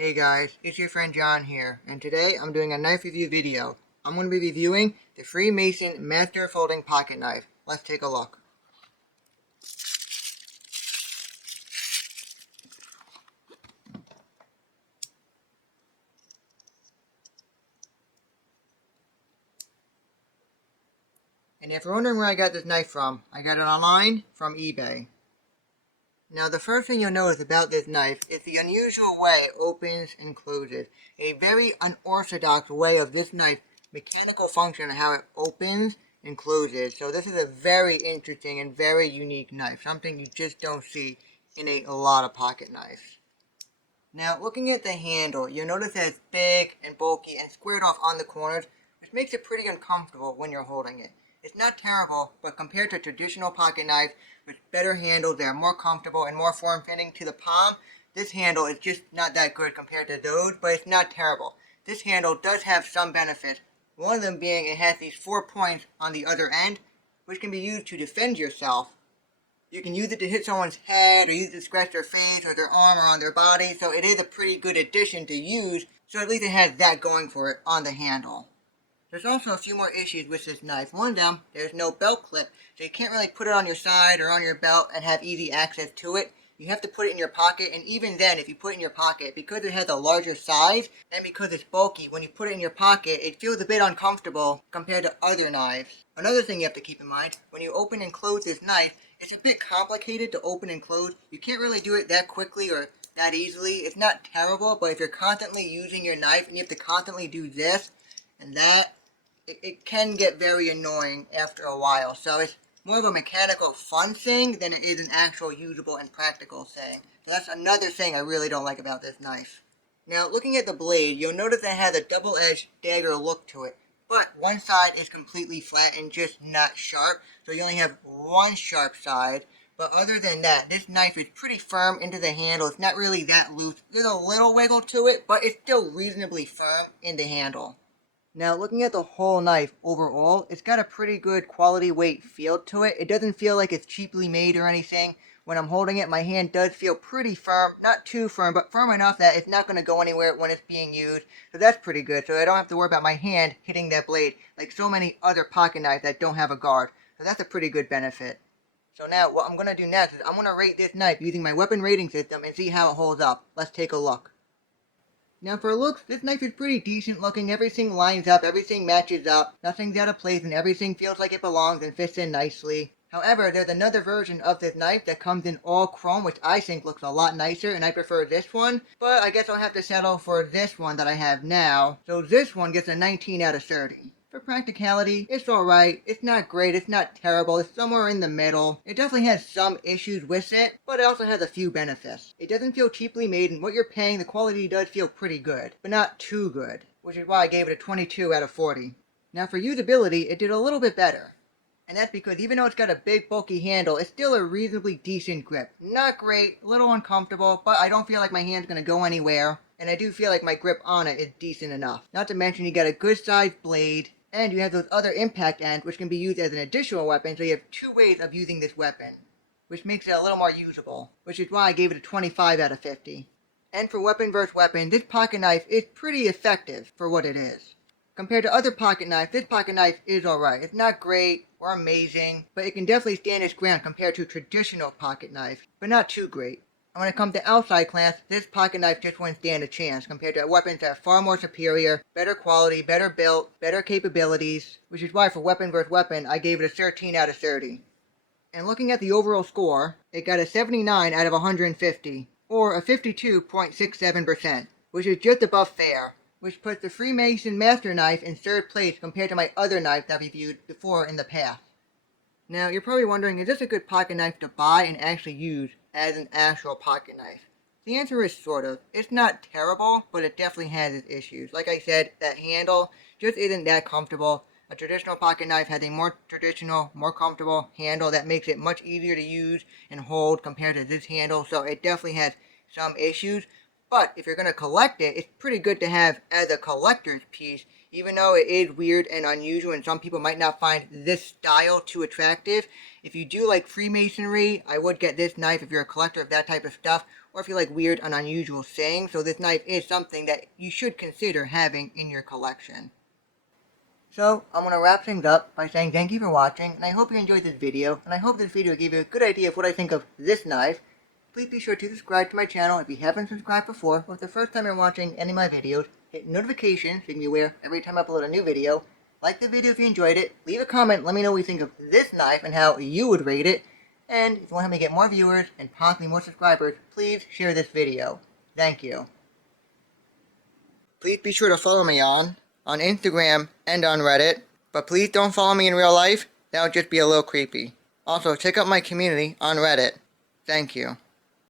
Hey guys, it's your friend John here, and today I'm doing a knife review video. I'm going to be reviewing the Freemason Master Folding Pocket Knife. Let's take a look. And if you're wondering where I got this knife from, I got it online from eBay. Now the first thing you'll notice about this knife is the unusual way it opens and closes. A very unorthodox way of this knife mechanical function of how it opens and closes. So this is a very interesting and very unique knife, something you just don't see in a lot of pocket knives. Now looking at the handle, you'll notice that it's big and bulky and squared off on the corners, which makes it pretty uncomfortable when you're holding it. It's not terrible, but compared to traditional pocket knives with better handles that are more comfortable and more form-fitting to the palm, this handle is just not that good compared to those, but it's not terrible. This handle does have some benefits, one of them being it has these 4 points on the other end, which can be used to defend yourself. You can use it to hit someone's head or use it to scratch their face or their arm or on their body, so it is a pretty good addition to use, so at least it has that going for it on the handle. There's also a few more issues with this knife. One of them, there's no belt clip, so you can't really put it on your side or on your belt and have easy access to it. You have to put it in your pocket, and even then, if you put it in your pocket, because it has a larger size and because it's bulky, when you put it in your pocket, it feels a bit uncomfortable compared to other knives. Another thing you have to keep in mind, when you open and close this knife, it's a bit complicated to open and close. You can't really do it that quickly or that easily. It's not terrible, but if you're constantly using your knife and you have to constantly do this and that, it can get very annoying after a while. So it's more of a mechanical fun thing than it is an actual usable and practical thing. So that's another thing I really don't like about this knife. Now looking at the blade, you'll notice it has a double-edged dagger look to it. But one side is completely flat and just not sharp, so you only have one sharp side. But other than that, this knife is pretty firm into the handle. It's not really that loose. There's a little wiggle to it, but it's still reasonably firm in the handle. Now looking at the whole knife overall, it's got a pretty good quality weight feel to it. It doesn't feel like it's cheaply made or anything. When I'm holding it, my hand does feel pretty firm. Not too firm, but firm enough that it's not going to go anywhere when it's being used. So that's pretty good. So I don't have to worry about my hand hitting that blade like so many other pocket knives that don't have a guard. So that's a pretty good benefit. So now what I'm going to do next is I'm going to rate this knife using my weapon rating system and see how it holds up. Let's take a look. Now for looks, this knife is pretty decent looking. Everything lines up, everything matches up, nothing's out of place, and everything feels like it belongs and fits in nicely. However, there's another version of this knife that comes in all chrome, which I think looks a lot nicer, and I prefer this one. But I guess I'll have to settle for this one that I have now. So this one gets a 19 out of 30. For practicality, it's alright. It's not great, it's not terrible, it's somewhere in the middle. It definitely has some issues with it, but it also has a few benefits. It doesn't feel cheaply made, and what you're paying, the quality does feel pretty good, but not too good, which is why I gave it a 22 out of 40. Now for usability, it did a little bit better. And that's because even though it's got a big bulky handle, it's still a reasonably decent grip. Not great, a little uncomfortable, but I don't feel like my hand's going to go anywhere. And I do feel like my grip on it is decent enough. Not to mention you got a good sized blade, and you have those other impact ends which can be used as an additional weapon, so you have two ways of using this weapon, which makes it a little more usable, which is why I gave it a 25 out of 50. And for weapon versus weapon, this pocket knife is pretty effective for what it is. Compared to other pocket knives, this pocket knife is alright. It's not great or amazing, but it can definitely stand its ground compared to traditional pocket knives, but not too great. And when it comes to outside class, this pocket knife just wouldn't stand a chance compared to weapons that are far more superior, better quality, better built, better capabilities, which is why for weapon versus weapon, I gave it a 13 out of 30. And looking at the overall score, it got a 79 out of 150, or a 52.67%, which is just above fair, which puts the Freemason Master knife in third place compared to my other knives I've reviewed before in the past. Now, you're probably wondering, is this a good pocket knife to buy and actually use as an actual pocket knife? The answer is sort of. It's not terrible, but it definitely has its issues. Like I said, that handle just isn't that comfortable. A traditional pocket knife has a more traditional, more comfortable handle that makes it much easier to use and hold compared to this handle, so it definitely has some issues. But if you're going to collect it, it's pretty good to have as a collector's piece, even though it is weird and unusual and some people might not find this style too attractive. If you do like Freemasonry, I would get this knife if you're a collector of that type of stuff. or if you like weird and unusual sayings, so this knife is something that you should consider having in your collection. So, I'm going to wrap things up by saying thank you for watching, and I hope you enjoyed this video, and I hope this video gave you a good idea of what I think of this knife. Please be sure to subscribe to my channel if you haven't subscribed before, or if the first time you're watching any of my videos. Hit notifications so you can be aware every time I upload a new video. Like the video if you enjoyed it. Leave a comment, let me know what you think of this knife and how you would rate it. And if you want to help me get more viewers and possibly more subscribers, please share this video. Thank you. Please be sure to follow me on Instagram and on Reddit. But please don't follow me in real life. That would just be a little creepy. Also, check out my community on Reddit. Thank you.